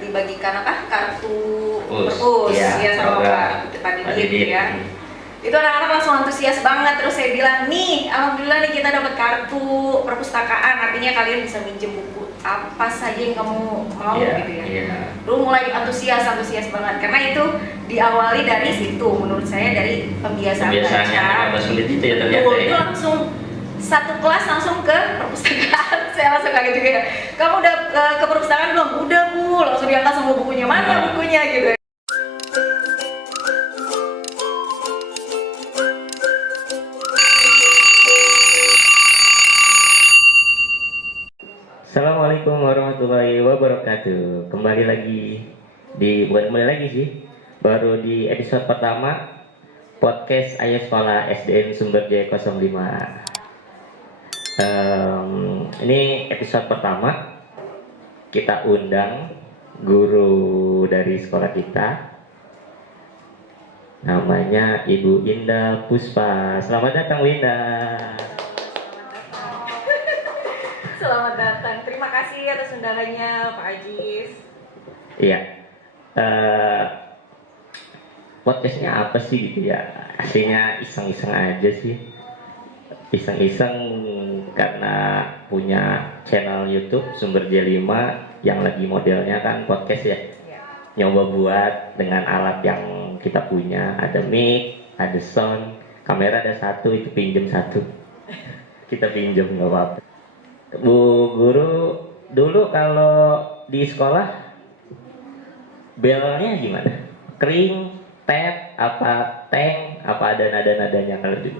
dibagikan apa kartu perpus ya sama Pak Didit ya. Itu anak-anak langsung antusias banget, terus saya bilang nih alhamdulillah nih kita dapat kartu perpustakaan, artinya kalian bisa minjem buku apa saja yang kamu mau gitu ya. Lu mulai antusias banget karena itu diawali dari situ, menurut saya dari pembiasaan baca. Sulit itu ya ternyata. Itu langsung satu kelas langsung ke perpustakaan. Saya langsung kaget juga ya. Kamu udah ke perpustakaan belum? Udah Bu, langsung diangkat semua bukunya, mana bukunya gitu. Assalamualaikum warahmatullahi wabarakatuh. Bukan kembali lagi sih, baru di episode pertama podcast Ayah Sekolah SDN Sumber Jaya 05. Ini episode pertama, kita undang guru dari sekolah kita, namanya Ibu Indah Puspa. Selamat datang, Bu Indah. Selamat datang. Terima kasih atas undangannya Pak Ajis. Iya. Podcastnya apa sih gitu ya? Aslinya iseng-iseng aja sih. Iseng-iseng karena punya channel YouTube Sumber J5 yang lagi modelnya kan podcast ya. Nyoba buat dengan alat yang kita punya. Ada mic, ada sound, kamera ada satu, itu pinjem satu. Kita pinjem nggak apa-apa. Bu Guru, dulu kalau di sekolah belnya gimana? Kering, tap, apa tank, apa ada nada-nadanya kalau dulu?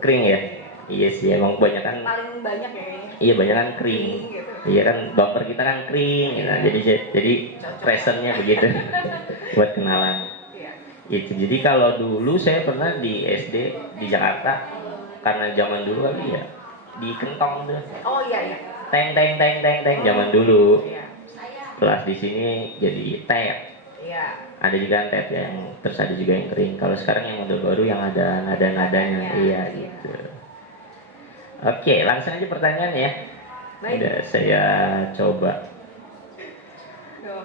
Kering ya? Iya sih, emang banyak kan. Paling banyak ya ini. Iya banyak kan kering. Gitu. Iya kan bumper kita kan kering, gitu. Jadi presentnya begitu buat kenalan. Itu jadi kalau dulu saya pernah di SD di Jakarta. Karena zaman dulu kali ya di kentong tuh. Oh iya. Teng zaman dulu. Kelas di sini jadi tap. Iya. Ada juga tap yang terus ada juga yang kering. Kalau sekarang yang model baru yang ada nada-nadanya. Iya gitu. Oke, langsung aja pertanyaan ya. Udah saya coba.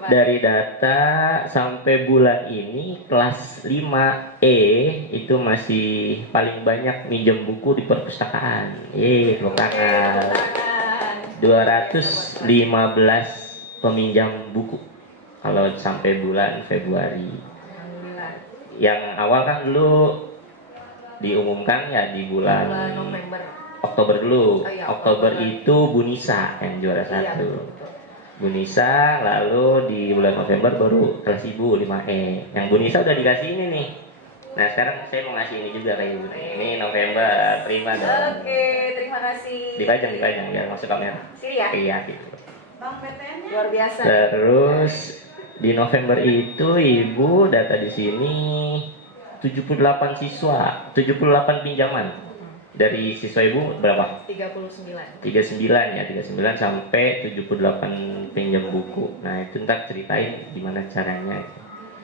Dari data sampai bulan ini kelas 5E itu masih paling banyak minjem buku di perpustakaan. Tepuk tangan. 215 peminjam buku kalau sampai bulan Februari. Yang awal kan dulu diumumkan ya di bulan Oktober dulu. Oktober itu Bunisa yang juara satu. Bunisa, lalu di bulan November baru kelas ibu 5E. Yang Bunisa udah dikasih ini nih. Nah sekarang saya mau ngasih ini juga kayak ibu. Ini November, terima dong. Oke, terima kasih. Dipajang biar masuk kamera. Sini ya? Iya gitu. Bang PTN-nya luar biasa. Terus di November itu ibu data di sini 78 siswa, 78 pinjaman. Dari siswa ibu berapa? 39 ya, 39 sampai 78 pinjam buku. Nah itu ntar ceritain gimana caranya.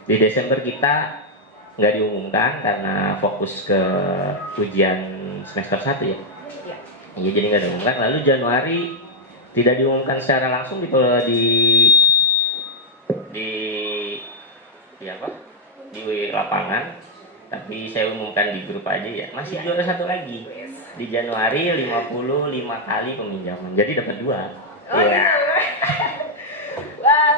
Di Desember kita nggak diumumkan karena fokus ke ujian semester 1 ya. Iya jadi nggak diumumkan. Lalu Januari tidak diumumkan secara langsung di apa? Di lapangan. Tapi saya umumkan di grup aja ya. Masih juara satu lagi. Di Januari 55 kali peminjaman. Jadi dapat 2. Wah,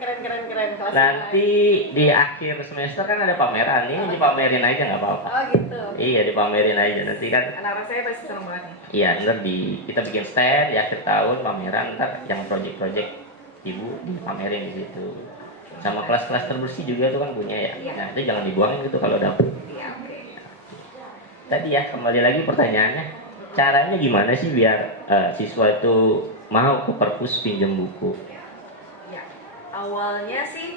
keren. Nanti di akhir semester kan ada pameran. Ini dipamerin aja nggak apa-apa. Oh gitu. Iya, dipamerin aja nanti kan. Anak saya pasti seneng banget. Iya, ntar kita bikin stand di akhir tahun pameran, ntar yang project-project ibu dipamerin di situ. Sama kelas-kelas terbersih juga tuh kan punya ya. Nah itu jangan dibuangin gitu kalau dapet. Tadi ya kembali lagi pertanyaannya, caranya gimana sih biar siswa itu mau ke perpus pinjam buku? Ya, awalnya sih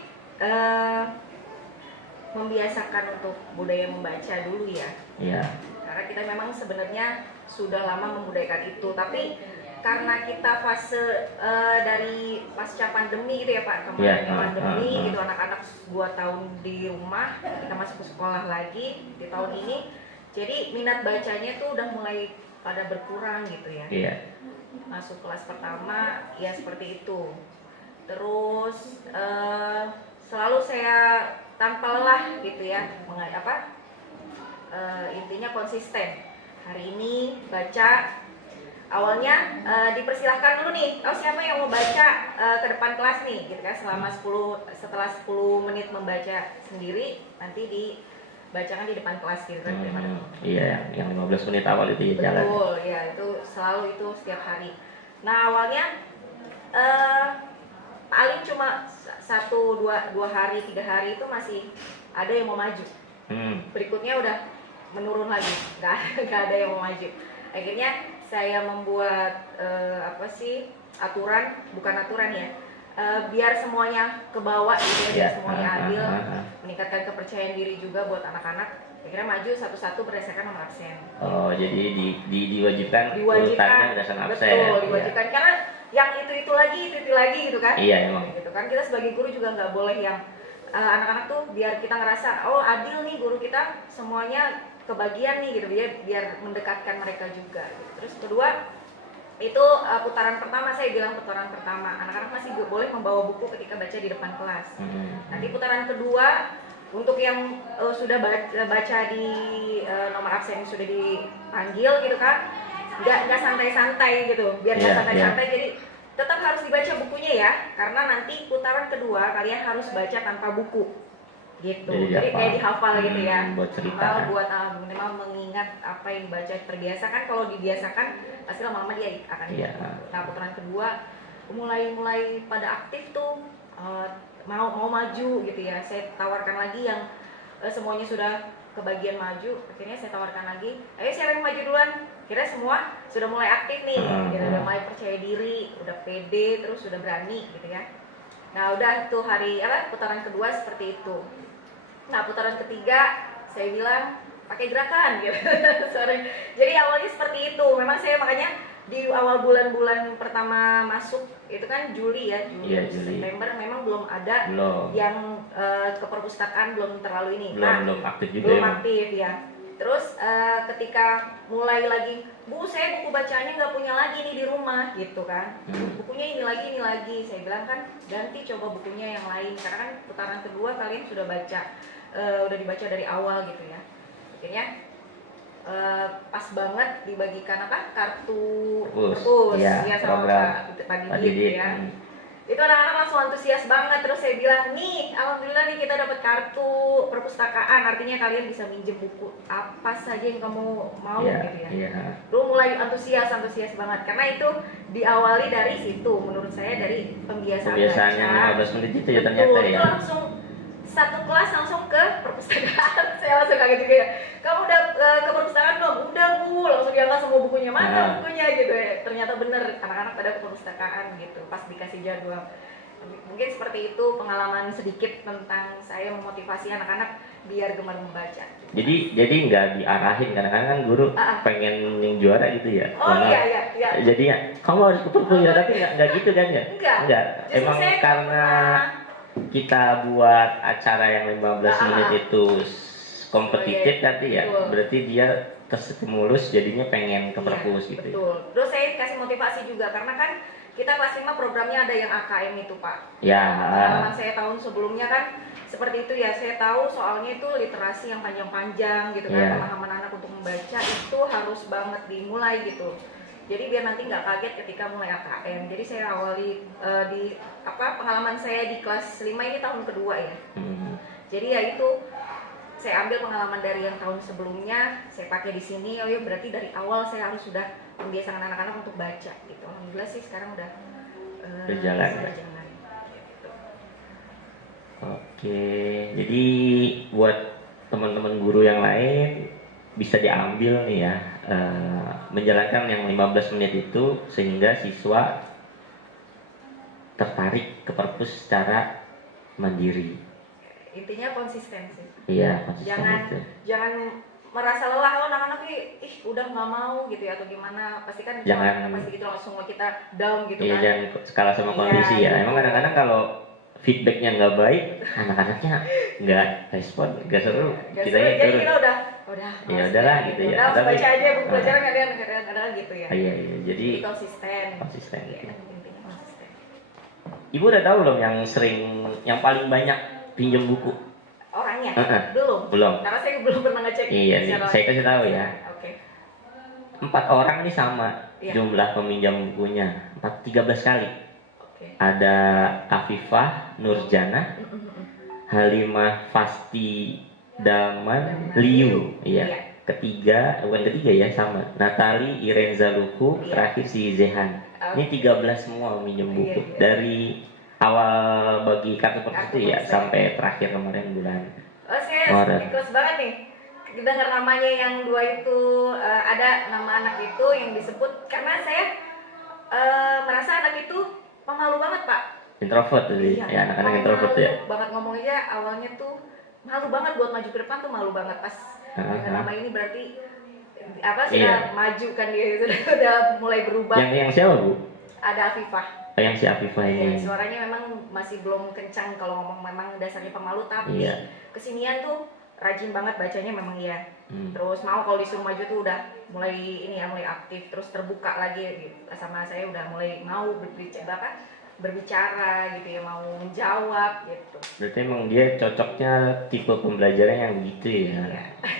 membiasakan untuk budaya membaca dulu ya. Iya. Karena kita memang sebenarnya sudah lama membudayakan itu, tapi karena kita fase dari pasca pandemi gitu ya Pak, kemarin pandemi gitu, anak-anak 2 tahun di rumah, kita masuk ke sekolah lagi di tahun ini, jadi minat bacanya tuh udah mulai pada berkurang gitu ya. masuk kelas pertama ya seperti itu. Terus selalu saya tanpa lelah gitu ya, intinya konsisten. Hari ini baca, awalnya dipersilahkan dulu nih, siapa yang mau baca ke depan kelas nih gitu kan, setelah 10 menit membaca sendiri nanti dibacakan di depan kelas gitu kan. Iya, yang 15 menit awal itu ya jalan. Betul, ya itu selalu itu setiap hari. Nah awalnya paling cuma 1, 2 hari, 3 hari itu masih ada yang mau maju. Berikutnya udah menurun lagi, nggak ada yang mau maju. Akhirnya saya membuat bukan aturan ya, biar semuanya ke bawah gitu ya, biar semuanya adil, meningkatkan kepercayaan diri juga buat anak-anak. Akhirnya maju satu-satu berdasarkan nomor absen. Oh, jadi diwajibkan urutannya berdasarkan absen. Betul, diwajibkan karena yang itu lagi gitu kan. Iya emang. Gitu kan, kita sebagai guru juga nggak boleh yang anak-anak tuh biar kita ngerasa oh adil nih guru kita semuanya kebagian nih gitu, biar mendekatkan mereka juga gitu. Terus kedua itu putaran pertama, saya bilang putaran pertama anak-anak masih boleh membawa buku ketika baca di depan kelas. Nanti putaran kedua untuk yang sudah baca di nomor absen yang sudah dipanggil gitu kan, nggak santai-santai gitu, biar nggak santai-santai. Jadi tetap harus dibaca bukunya ya, karena nanti putaran kedua kalian harus baca tanpa buku gitu. Jadi kayak dihafal gitu ya, buat cerita, buat minimal mengingat apa yang dibaca. Terbiasa kan, kalau dibiasakan pasti lama-lama dia akan gitu. Nah putaran kedua mulai pada aktif tuh, mau maju gitu ya. Saya tawarkan lagi yang semuanya sudah kebagian maju, akhirnya saya tawarkan lagi, ayo siapa yang maju duluan. Kira semua sudah mulai aktif nih, gitu, udah mulai percaya diri, udah pede, terus sudah berani gitu ya. Nah udah tuh putaran kedua seperti itu. Nah putaran ketiga saya bilang pakai gerakan gitu. Sorry. Jadi awalnya seperti itu. Memang saya makanya di awal bulan-bulan pertama masuk itu kan Juli September, memang belum ada yang ke perpustakaan, belum terlalu ini. Belum aktif juga. Belum aktif ya. Terus ketika mulai lagi, Bu saya buku bacaannya nggak punya lagi nih di rumah gitu kan. Bukunya ini lagi. Saya bilang kan ganti, coba bukunya yang lain, karena kan putaran kedua kalian sudah baca, udah dibaca dari awal gitu ya. Akhirnya pas banget dibagikan kartu perpus ya sama Pak Didit ya. Itu anak-anak langsung antusias banget. Terus saya bilang, nih alhamdulillah nih kita dapat kartu perpustakaan, artinya kalian bisa minjem buku apa saja yang kamu mau gitu ya. Lu mulai antusias banget, karena itu diawali dari situ. Menurut saya dari pembiasaannya 15 menit itu ya ternyata ya. Itu langsung satu kelas langsung ke perpustakaan. Saya langsung kaget juga ya, kamu udah ke perpustakaan belum? Udah Bu, langsung diangkat semua bukunya, mana bukunya gitu ya. Ternyata bener, anak-anak pada ke perpustakaan gitu pas dikasih jadwal. Mungkin seperti itu pengalaman sedikit tentang saya memotivasi anak-anak biar gemar membaca gitu. Jadi nggak diarahin, kadang-kadang kan guru pengen yang juara gitu ya. Iya. Jadi ya kamu harus ke perpustakaan, tapi nggak gitu kan ya? Enggak. Emang karena kita buat acara yang 15 menit itu kompetitif nanti ya, berarti dia kestimulus jadinya pengen ke perpus gitu. Betul. Terus saya kasih motivasi juga, karena kan kita kelas 5 programnya ada yang AKM itu Pak. Pengalaman saya tahun sebelumnya kan seperti itu ya. Saya tahu soalnya itu literasi yang panjang-panjang gitu kan, pemahaman anak untuk membaca itu harus banget dimulai gitu. Jadi biar nanti nggak kaget ketika mulai AKM. Jadi saya awali pengalaman saya di kelas 5 ini tahun kedua ya. Jadi ya itu saya ambil pengalaman dari yang tahun sebelumnya, saya pakai di sini. Berarti dari awal saya harus sudah membiasakan anak-anak untuk baca gitu. Alhamdulillah sih sekarang udah berjalan. Gitu. Oke, jadi buat teman-teman guru yang lain bisa diambil nih ya, menjalankan yang 15 menit itu sehingga siswa tertarik ke perpus secara mandiri. Intinya konsistensi. Iya, konsisten. Jangan merasa lelah, anak-anak udah nggak mau gitu ya atau gimana. Pasti kan pasti gitu langsung kita down gitu kan. Iya, jangan skala sama kondisi ya. Emang kadang-kadang kalau feedbacknya nggak baik, anak-anaknya nggak respon, nggak seru, Gak kita seru, jadi turun. kita udah Ya udahlah gitu ya. udah langsung Tapi baca aja buku pelajaran kadang-kadang gitu ya. iya, jadi konsisten konsisten. Iya, Gitu. intinya konsisten. Ibu udah tahu belum yang paling banyak pinjam buku? Orangnya Belum. karena saya belum pernah ngecek Iya nih, secara saya kasih tahu ya. Oke. 4 orang nih sama Iya. jumlah peminjam bukunya, 13 kali. Oke. Ada Afifah Nurjana, Halimah Fasti Daman Liu, iya. Bukan ketiga ya, sama. Natali Irenza Luku, terakhir si Zehan. Ini 13 semua minjem buku Iya. dari awal bagi kartu prakerja ya sampai terakhir kemarin bulan Saya Maret. ikhlas banget nih dengar namanya yang dua itu, ada nama anak itu yang disebut karena saya merasa anak itu pemalu banget Pak. Introvert tadi, Iya, ya anak-anak introvert ya. banget ngomongnya awalnya tuh malu banget buat maju ke depan tuh malu banget pas dengan nama ini berarti apa sudah maju kan dia sudah mulai berubah. Yang siapa Bu? Ada Afifah. Yang si Afifah ini. Suaranya memang masih belum kencang kalau ngomong, memang dasarnya pemalu, tapi kesinian tuh rajin banget bacanya memang iya. Terus mau kalau disuruh maju tuh udah mulai ini ya, mulai aktif, terus terbuka lagi gitu. Sama saya udah mulai mau berbicara gitu ya, mau menjawab gitu. Berarti emang dia cocoknya tipe pembelajaran yang gitu ya.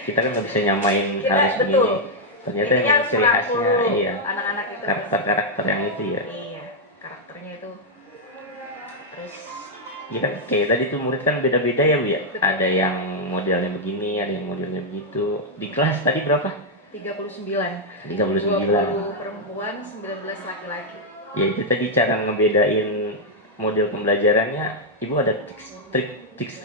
Kita kan nggak bisa nyamain harus begini. Ternyata emang ciri khasnya iya. Anak-anak itu karakter yang itu ya. Iya, karakternya itu. Terus ya kan kayak tadi tuh murid kan beda-beda ya Bu ya. Ada yang modelnya begini, ada yang modelnya begitu. Di kelas tadi berapa? 39. 39. 20 perempuan, 19 laki-laki. Ya itu tadi cara ngebedain model pembelajarannya. Ibu ada tips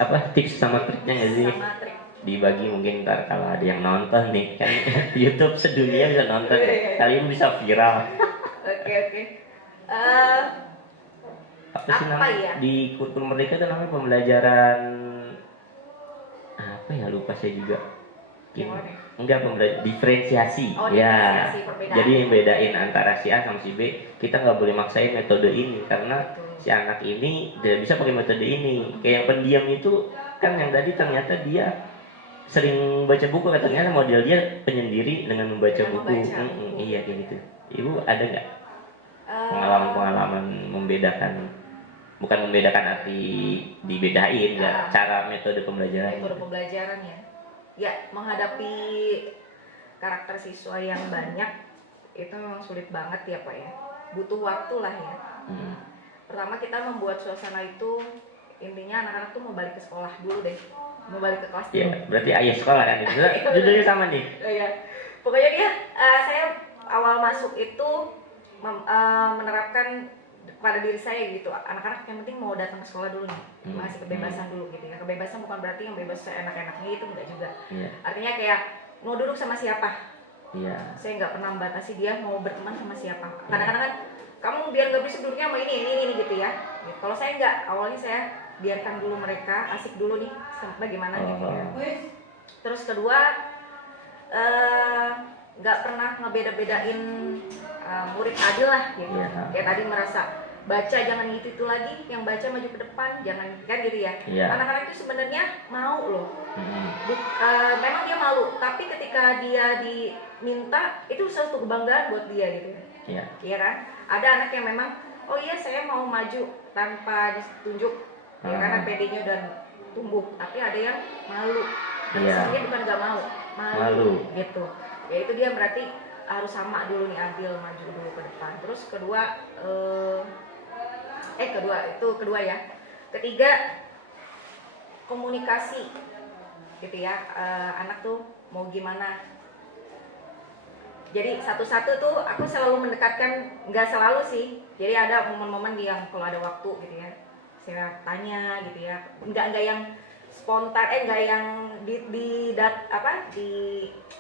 sama triknya nggak sih? Sama trik. Dibagi mungkin ntar kalau ada yang nonton nih kan YouTube sedunia bisa nonton ya. Kali ini bisa viral. Oke. Apa sih namanya? Ya? Di kurikulum Merdeka itu namanya pembelajaran apa ya, lupa saya juga. Enggak, pembelajaran diferensiasi. Diferensiasi, perbedaan. Jadi bedain antara si A sama si B. Kita nggak boleh maksain metode ini karena si anak ini tidak bisa pakai metode ini. Kayak yang pendiam itu kan yang tadi ternyata dia sering baca buku, katanya model dia penyendiri dengan membaca buku. Iya kayak gitu. Ibu ada nggak pengalaman membedakan, bukan membedakan arti dibedain ya, cara metode pembelajaran? Metode pembelajaran ya menghadapi karakter siswa yang banyak itu memang sulit banget ya Pak ya, butuh waktu lah ya. Pertama kita membuat suasana itu, intinya anak-anak tuh mau balik ke sekolah dulu deh, mau balik ke kelas dulu. Iya, berarti ayah sekolah kan itu. Judulnya sama nih. Iya. Pokoknya dia saya awal masuk itu menerapkan pada diri saya gitu, anak-anak yang penting mau datang ke sekolah dulu nih, masih kebebasan dulu gitu ya. Kebebasan bukan berarti yang bebas seenak-enaknya, itu enggak juga. Artinya kayak mau duduk sama siapa. Saya nggak pernah membatasi dia mau berteman sama siapa. Kadang-kadang kan kamu biar nggak bisa duduknya sama ini gitu ya. Kalau saya nggak, awalnya saya biarkan dulu mereka asik dulu nih bagaimana gitu ya. Terus kedua, nggak pernah ngebeda-bedain murid adil lah gitu. Kayak tadi merasa baca jangan itu lagi, yang baca maju ke depan, jangan kan gitu ya. Anak-anak itu sebenarnya mau loh. Memang dia malu, tapi ketika dia diminta itu suatu kebanggaan buat dia gitu. Iya kan? Ada anak yang memang oh iya saya mau maju tanpa ditunjuk, ya karena PD-nya udah tumbuh, tapi ada yang malu. Sebenarnya bukan nggak mau, malu gitu. Ya itu dia berarti harus sama dulu nih, adil, maju dulu ke depan. Terus kedua ya. Ketiga, komunikasi gitu ya. Anak tuh mau gimana. Jadi satu-satu tuh aku selalu mendekatkan, nggak selalu sih. Jadi ada momen-momen yang kalau ada waktu gitu ya, saya tanya gitu ya. Nggak yang spontan, nggak yang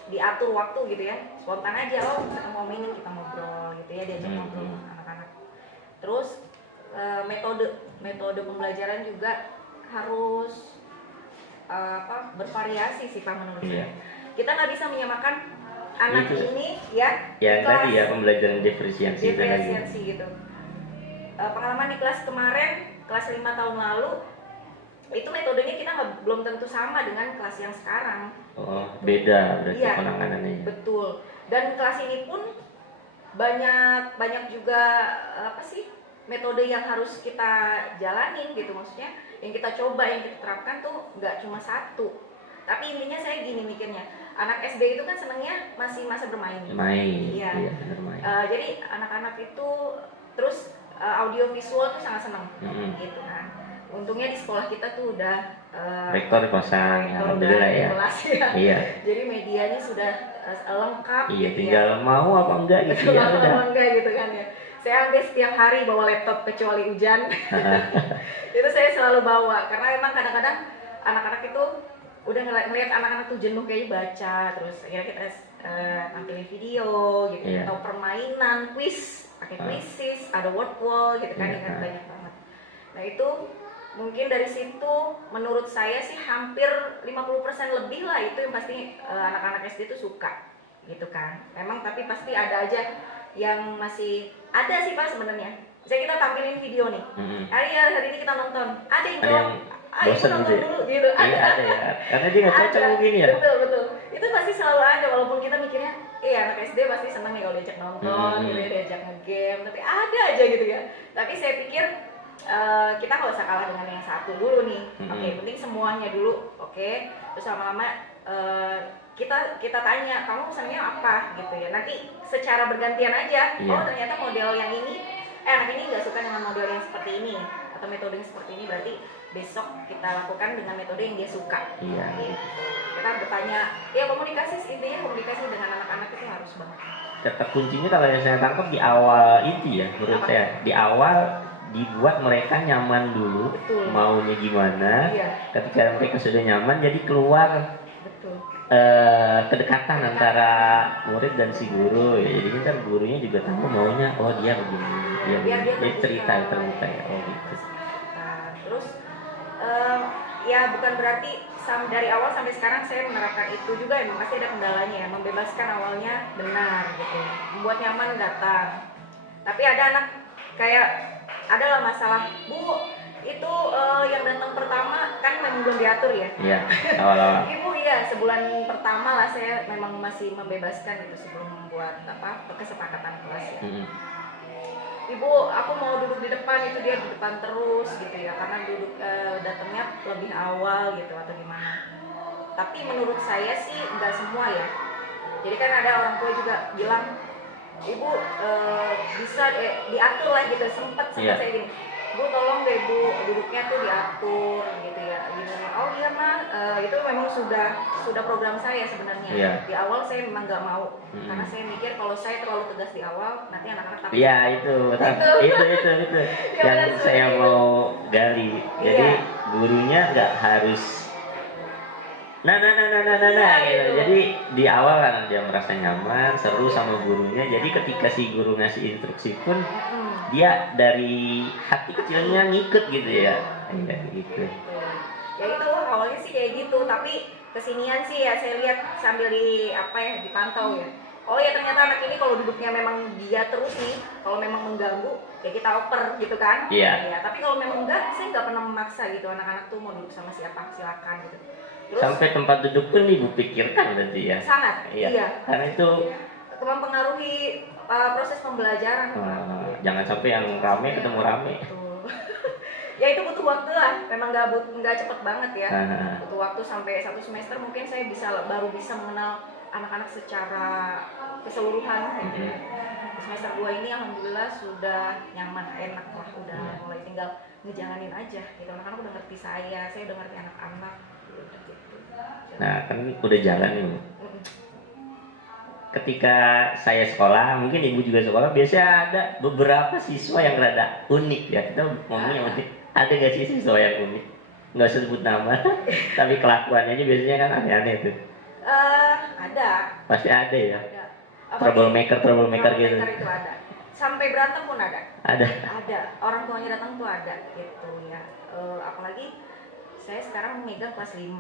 diatur waktu gitu ya. Spontan aja, kita mau minum, kita ngobrol gitu ya, diajak ngobrol sama anak-anak. Terus metode pembelajaran juga harus bervariasi sih Pak menurut saya. Kita nggak bisa menyamakan anak ini ya. Yang tadi ya pembelajaran diferensiasi gitu. Pengalaman di kelas kemarin kelas 5 tahun lalu itu metodenya kita belum tentu sama dengan kelas yang sekarang. Oh, beda berarti Iya, penanganannya. betul. Dan kelas ini pun banyak juga apa sih metode yang harus kita jalanin gitu, maksudnya yang kita coba, yang kita terapkan tuh nggak cuma satu. Tapi intinya saya gini mikirnya, anak SD itu kan senangnya masih masa bermain. Main. Iya. Iya, benar main. Jadi anak-anak itu terus audio visual tuh sangat senang, gitu kan. Untungnya di sekolah kita tuh udah rekor pasang, alhamdulillah ya. Iya. Jadi medianya sudah lengkap. Iya, gitu tinggal ya. mau apa enggak gitu ya. Mau apa enggak gitu kan ya. Saya hampir setiap hari bawa laptop kecuali hujan. Itu saya selalu bawa karena emang kadang-kadang anak-anak itu udah ngeliat anak-anak tuh jenuh kayaknya baca, terus akhirnya kita tampilin video gitu, atau permainan, quiz, pakai quizzes, ada word wall gitu kan, kan banyak banget. Nah itu mungkin dari situ menurut saya sih hampir 50% lebih lah itu yang pasti anak-anak SD itu suka gitu kan. Memang tapi pasti ada aja yang masih ada sih Pak sebenarnya. Misalnya kita tampilin video nih, hari ini kita nonton, ada yang jawab, bosan nonton dulu gitu. Iya ada ya, karena dia nggak cocok mungkin ya. Betul. Itu pasti selalu ada, walaupun kita mikirnya, anak SD pasti seneng nih kalau diajak nonton, gitu ya, diajak nge-game, tapi ada aja gitu ya. Tapi saya pikir kita nggak usah kalah dengan yang satu dulu nih. Oke, penting semuanya dulu, oke. Terus lama-lama kita tanya, kamu senangnya apa gitu ya. Nanti secara bergantian aja. Oh ternyata model yang ini, anak ini nggak suka dengan model yang seperti ini atau metode yang seperti ini, berarti besok kita lakukan dengan metode yang dia suka. Iya. Gitu. Kita bertanya, ya komunikasi, intinya komunikasi dengan anak-anak itu harus banget. Kata kuncinya kalau yang saya tangkap di awal itu ya, menurut saya di awal dibuat mereka nyaman dulu. Betul. Maunya gimana. Iya. Ketika mereka sudah nyaman, jadi keluar. Betul. Kedekatan antara murid dan si guru ya. Jadi kan gurunya juga tahu maunya, oh dia begini, biar dia cerita terbuka ya, oh gitu. Nah, terus ya bukan berarti dari awal sampai sekarang saya menerapkan itu juga, ya pasti ada kendalanya ya, membebaskan awalnya benar gitu, membuat nyaman datang. Tapi ada anak kayak adalah masalah, Bu, itu yang datang pertama kan memang belum diatur ya. Iya, awal-awal. Ibu sebulan pertama lah saya memang masih membebaskan gitu sebelum membuat kesepakatan kelas ya. Ibu, aku mau duduk di depan, itu dia di depan terus gitu ya, karena duduk datangnya lebih awal gitu atau gimana. Tapi menurut saya sih nggak semua ya. Jadi kan ada orang tua juga bilang, Ibu bisa diatur lah gitu, sempat saya gini, Bu tolong deh Bu duduknya tuh diatur gitu ya, gimana? Oh iya mah, itu memang sudah program saya sebenarnya. Di awal saya memang nggak mau, karena saya mikir kalau saya terlalu tegas di awal nanti anak-anak takut. Iya itu yang saya mau gali. Jadi gurunya nggak harus nah gitu. Jadi di awal kan dia merasa nyaman, seru sama gurunya. Jadi ketika si guru ngasih instruksi pun dia dari hati kecilnya ngikut gitu ya. Iya gitu. Ya itu awalnya sih kayak gitu, tapi kesinian sih ya saya lihat sambil dipantau ya. Oh ya ternyata anak ini kalau duduknya memang dia terus nih, kalau memang mengganggu ya kita oper gitu kan. Iya. Tapi kalau memang enggak, saya nggak pernah memaksa gitu anak-anak tuh mau duduk sama siapa silakan gitu. Terus, sampai tempat duduk pun ibu pikirkan berarti ya. Sangat. Iya. Karena itu mempengaruhi proses pembelajaran. Jangan sampai yang rame ketemu rame. Ya itu butuh waktu lah, memang nggak cepet banget ya. Butuh waktu sampai 1 semester mungkin saya baru bisa mengenal anak-anak secara keseluruhan. Semester 2 ini alhamdulillah sudah nyaman, enak lah, udah mulai tinggal ngejalanin aja gitu. Anak-anak udah ngerti saya udah ngerti anak-anak gitu. Nah kan udah jalan nih. Ketika saya sekolah, mungkin ibu juga sekolah, biasanya ada beberapa siswa yang rada unik ya. Kita ngomongnya unik. Ada nggak sih siswa yang unik? Nggak usah sebut nama, tapi kelakuannya biasanya kan aneh-aneh tuh. Ada. Pasti ada ya. Ada. Troublemaker gitu. Itu ada. Sampai berantem pun ada. Ada. Orang tuanya datang tuh ada gitu ya. Apalagi saya sekarang memegang kelas 5.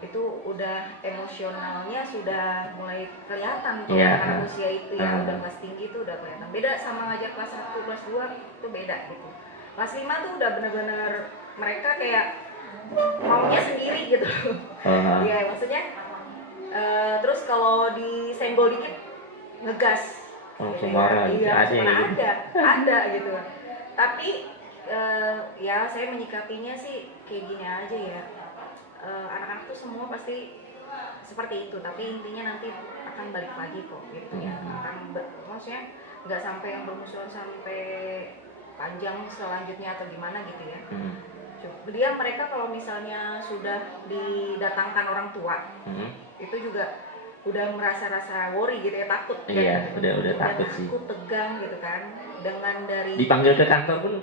Itu udah emosionalnya sudah mulai kelihatan tuh karena usia itu ya udah kelas tinggi itu udah kelihatan. Beda sama ngajar kelas 1, kelas 2 itu beda gitu. kelas 5 tuh udah bener-bener mereka kayak maunya sendiri gitu. Iya, maksudnya terus kalau disenggol dikit ngegas. Langsung marah. Iya, Ada yang gitu. ada gitu. Tapi ya saya menyikapinya sih kayak gini aja ya. Anak-anak tuh semua pasti seperti itu, tapi intinya nanti akan balik lagi kok gitu ya. Maksudnya nggak sampai yang bermusuhan sampai panjang selanjutnya atau gimana gitu ya. Dia mereka kalau misalnya sudah didatangkan orang tua, itu juga udah merasa-rasa worry gitu ya, takut kan. Iya, udah takut sih. Takut, tegang gitu kan. Dengan dari dipanggil ke kantor pun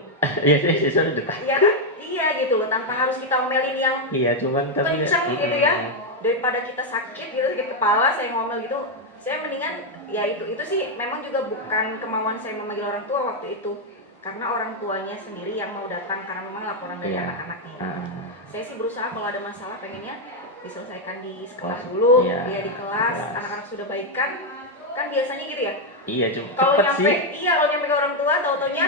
ya siswa udah takut. Iya kan? Iya gitu loh, tanpa harus kita omelin yang cuman tapi kenceng gitu ya. Daripada kita sakit gitu, sakit kepala saya ngomel gitu, saya mendingan ya itu sih memang juga bukan kemauan saya memanggil orang tua waktu itu, karena orang tuanya sendiri yang mau datang karena memang laporan dari anak-anaknya. Saya sih berusaha kalau ada masalah pengennya diselesaikan di sekolah dulu, dia di kelas, anak-anak sudah baikan, kan biasanya gitu ya. Iya, cuma kalau nyampe sih. kalau nyampe ke orang tua, tau-taunya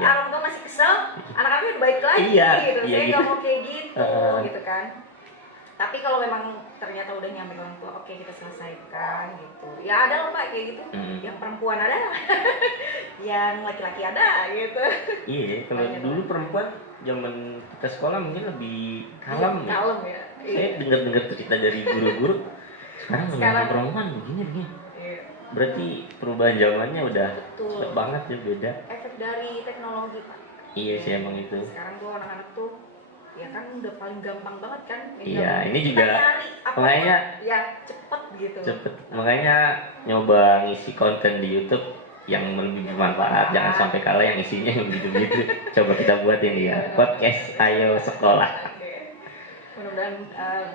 orang tua masih kesel, anak-anaknya udah baik lagi gitu. Saya nggak mau kayak gitu, gitu kan. Tapi kalau memang ternyata udah nyampe orang tua, oke, kita selesaikan gitu. Ya ada loh Pak kayak gitu, yang perempuan ada, yang laki-laki ada gitu. Iya, kalau dulu perempuan zaman kita sekolah mungkin lebih kalem ya. Kalem ya. Saya dengar cerita dari guru-guru, sekarang perempuan begini. Iya. Berarti perubahan zamannya udah cepet banget ya, beda. Efek dari teknologi Pak. Iya sih emang itu. Sekarang tuh anak-anak tuh ya kan udah paling gampang banget kan. Iya, ini juga makanya ya cepet gitu. Makanya nyoba ngisi konten di YouTube yang lebih bermanfaat, jangan sampai kalah yang isinya yang gitu-gitu. Coba kita buat ini ya, podcast Ayo Sekolah. Mudah-mudahan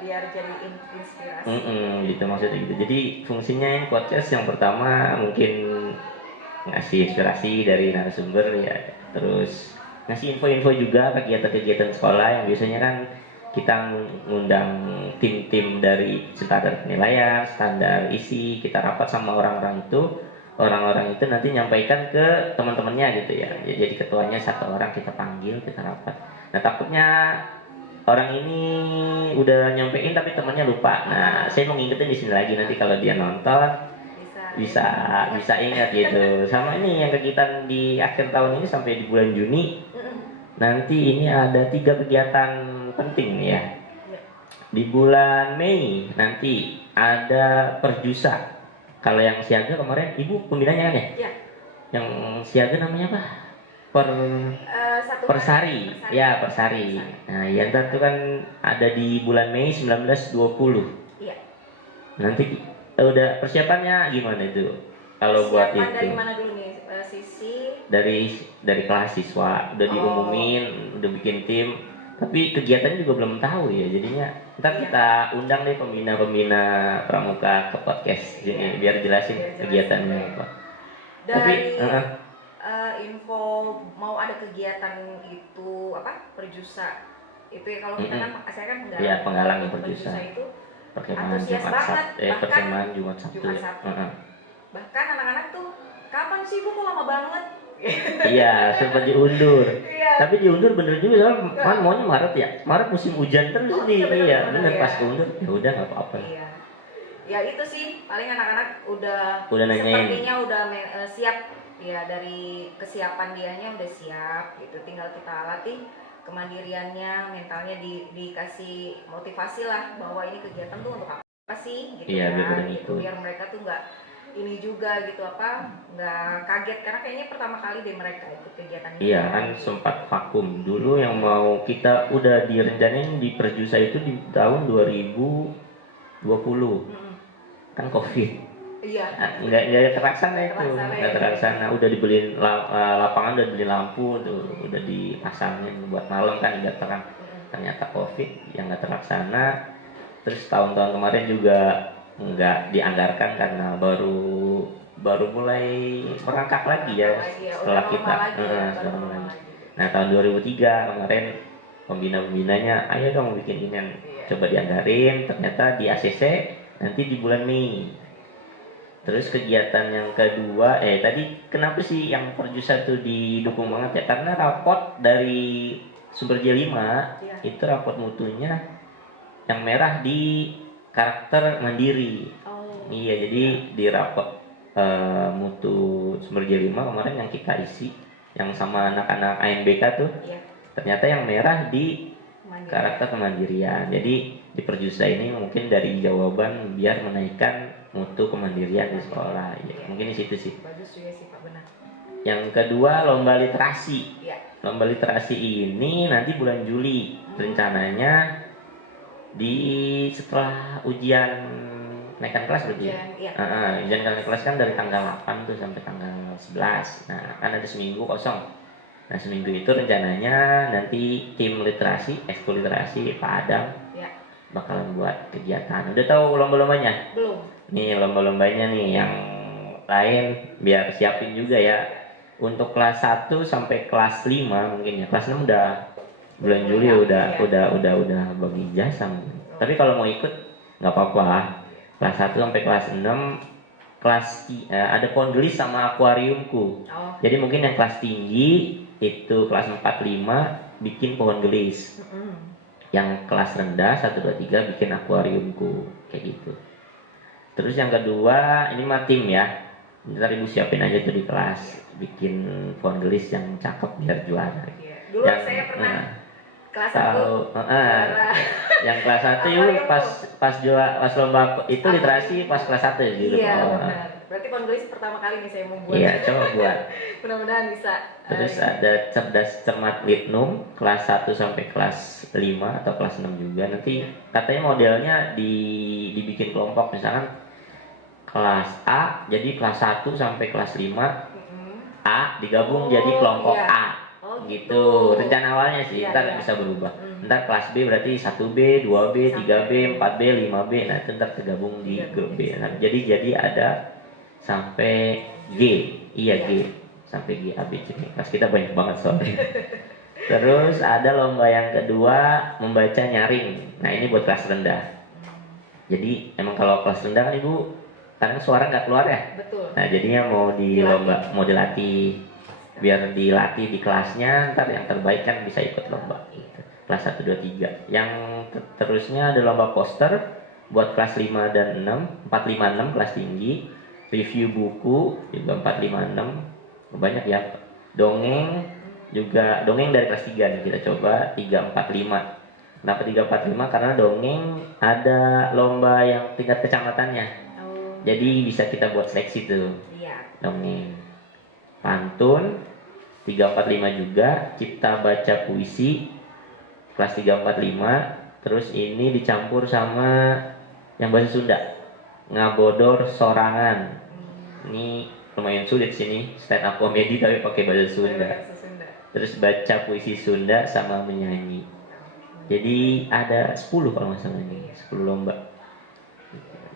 biar jadi inspirasi. Gitu maksudnya gitu. Jadi fungsinya yang podcast yang pertama mungkin ngasih inspirasi dari narasumber ya, terus ngasih info-info juga kegiatan-kegiatan sekolah yang biasanya kan kita ngundang tim-tim dari standar penilaian, standar isi, kita rapat sama orang-orang itu nanti nyampaikan ke teman-temannya gitu ya. Jadi ketuanya satu orang kita panggil, kita rapat. Nah takutnya orang ini udah nyampein tapi temannya lupa. Nah saya mau ngingetin di sini lagi, nanti kalau dia nonton bisa ingat gitu. Sama ini yang kegiatan di akhir tahun ini sampai di bulan Juni. Nanti ini ada 3 kegiatan penting ya. Di bulan Mei nanti ada perjusa. Kalau yang siaga kemarin Ibu pembinanya kan ya? Iya. Yang siaga namanya apa? Persari. Ya, Persari. Nah, yang tentu kan ada di bulan Mei 19-20. Iya. Nanti udah persiapannya gimana itu? Kalau buat itu. Dari mana dulu nih? Sisi dari kelas siswa udah diumumin, udah bikin tim, tapi kegiatannya juga belum tahu ya, jadinya ntar kita undang deh pembina pramuka ke podcast sini biar jelasin kegiatannya apa. Tapi info mau ada kegiatan itu apa perjusa itu ya, kalau kita kan saya kan penggalang perjusa itu perkemahan Jumat Sabtu. Bahkan anak-anak tuh kapan sih Bu, kok lama banget? Iya, sempat diundur. Tapi diundur bener juga, kan maunya Maret ya. Maret musim hujan terus nih. Iya, bener pas undur. Ya udah nggak apa-apa. Iya. Ya itu sih, paling anak-anak udah nanyain. Sepertinya udah siap ya, dari kesiapan dianya udah siap gitu. Tinggal kita latih kemandiriannya, mentalnya dikasih motivasi lah bahwa ini kegiatan tuh untuk apa sih gitu ya. Gitu. Biar mereka tuh nggak ini juga gitu nggak kaget, karena kayaknya pertama kali deh mereka ikut kegiatan ini. Iya kan sempat vakum dulu, yang mau kita udah direncanain di perjusa itu di tahun 2020 kan COVID. Iya. Nggak terlaksana itu, nggak terlaksana. Udah dibeliin lapangan, udah dibeli lampu tuh, udah dipasangin buat malam kan udah terang. Ternyata COVID yang nggak terlaksana. Terus tahun-tahun kemarin juga nggak dianggarkan karena baru mulai merangkak lagi ya setelah kita Nah tahun 2003 kemarin pembinanya ayo dong bikin ini, coba dianggarin, ternyata di ACC nanti di bulan Mei. Terus kegiatan yang kedua, tadi kenapa sih yang perjusa tuh didukung banget ya? Karena raport dari sumber J5 Iya. itu raport mutunya yang merah di karakter mandiri. Oh. Iya, jadi di raport mutu sumber J5 kemarin yang kita isi, yang sama anak-anak ANBK tuh, Iya. ternyata yang merah di Mandiri. karakter kemandirian. Jadi di perjusa ini mungkin dari jawaban biar menaikkan mutu kemandirian di sekolah. Ya, mungkin di situ sih. Bagus juga sih Pak, benar. Yang kedua lomba literasi. Iya. Lomba literasi ini nanti bulan Juli rencananya setelah ujian naikkan kelas berarti ya? Iya. Ujian naikkan kelas kan dari tanggal 8 tuh sampai tanggal 11. Nah, kan ada seminggu kosong. Nah, seminggu itu rencananya nanti tim literasi, ekskul literasi Pak Adam bakalan buat kegiatan. Udah tahu lomba-lombanya? Belum. Nih lomba-lombanya nih yang lain biar siapin juga ya. Untuk kelas 1 sampai kelas 5 mungkin ya. Kelas 6 udah bulan Juli udah bagi jasa. Tapi kalau mau ikut nggak apa-apa. Kelas 1 sampai kelas 6 ada pohon gelis sama akuariumku. Jadi mungkin yang kelas tinggi itu kelas 4 5 bikin pohon gelis. Yang kelas rendah 1 2 3 bikin akuariumku kayak gitu. Terus yang kedua ini mah tim ya. Ntar ibu siapin aja tuh di kelas bikin pohon gelis yang cakep biar juara. Dulu saya pernah kelas 1 yang kelas 1 ibu pas lomba itu literasi pas kelas 1 gitu. Iya benar. Berarti pohon gelis pertama kali nih saya mau buat. Iya, coba buat. Mudah-mudahan bisa. Terus ada cerdas cermat litnum kelas 1 sampai kelas 5 atau kelas 6 juga. Nanti katanya modelnya dibikin kelompok, misalkan kelas A jadi kelas 1 sampai kelas 5 A digabung jadi kelompok A. Gitu. Rencana awalnya sih, ntar bisa berubah. Ntar kelas B berarti 1B, 2B, 3B, 4B, 5B. Nah, itu ntar tergabung di grup B. Nah, jadi ada sampai G. Iya, G. Sampai G, A, B, C. Kelas kita banyak banget soalnya. Terus ada lomba yang kedua membaca nyaring. Nah, ini buat kelas rendah. Jadi emang kalau kelas rendah kan ibu kadang suara nggak keluar ya. Betul. Nah, jadinya mau dilatih biar dilatih di kelasnya, ntar yang terbaik kan bisa ikut lomba gitu. Kelas 1, 2, 3. Yang terusnya ada lomba poster buat kelas 5 dan 6, 4, 5, 6 kelas tinggi. Review buku juga 4, 5, 6. Banyak ya. Dongeng juga, dongeng dari kelas 3 nih kita coba 3, 4, 5. Kenapa 3, 4, 5? Karena dongeng ada lomba yang tingkat kecamatannya. Jadi bisa kita buat seleksi tuh. Dongeng. Pantun 3, 4, 5 juga. Cipta baca puisi kelas 3, 4, 5. Terus ini dicampur sama yang bahasa Sunda, ngabodor sorangan. Ini lumayan sulit sini, stand up comedy tapi pakai bahasa Sunda. Terus baca puisi Sunda sama menyanyi. Jadi ada 10 kalau nggak salah ini, 10 lomba.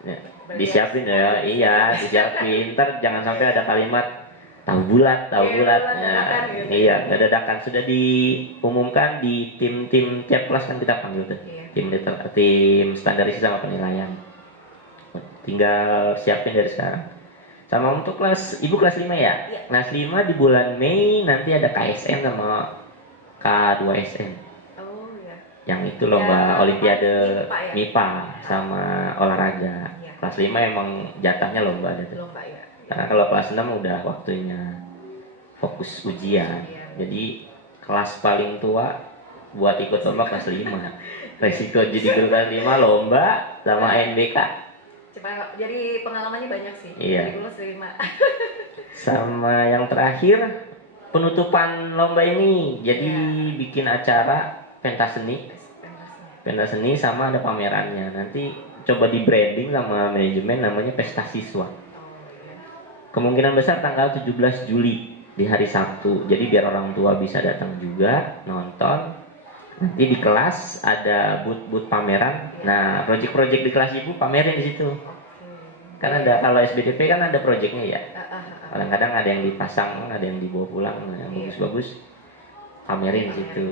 Ya, disiapin ya, iya disiapin. Ntar jangan sampai ada kalimat tahu bulat. Ya, iya, dadakan sudah diumumkan di tim tiap kelas kan kita panggil tuh. Tim standarisasi sama penilaian. Tinggal siapin dari sekarang. Sama untuk ibu kelas 5 ya? Kelas 5 di bulan Mei nanti ada KSN sama K2SN. Yang itu lomba olimpiade MIPA sama olahraga. Kelas 5 emang jatahnya lomba ada tuh. Karena kalau kelas 6 udah waktunya fokus ujian. Jadi kelas paling tua buat ikut lomba kelas 5. Resiko jadi guru kelas 5 lomba sama NBK. Jadi pengalamannya banyak sih. Iya. Jadi kelas 5. Sama yang terakhir penutupan lomba ini. Jadi bikin acara pentas seni sama ada pamerannya. Nanti coba di branding sama manajemen namanya pesta siswa. Kemungkinan besar tanggal 17 Juli di hari Sabtu. Jadi biar orang tua bisa datang juga nonton. Nanti di kelas ada booth pameran. Nah, project-project di kelas ibu pamerin di situ. Kan ada, kalau SBDP kan ada projectnya ya. Kadang-kadang ada yang dipasang, ada yang dibawa pulang, yang bagus-bagus pamerin di situ.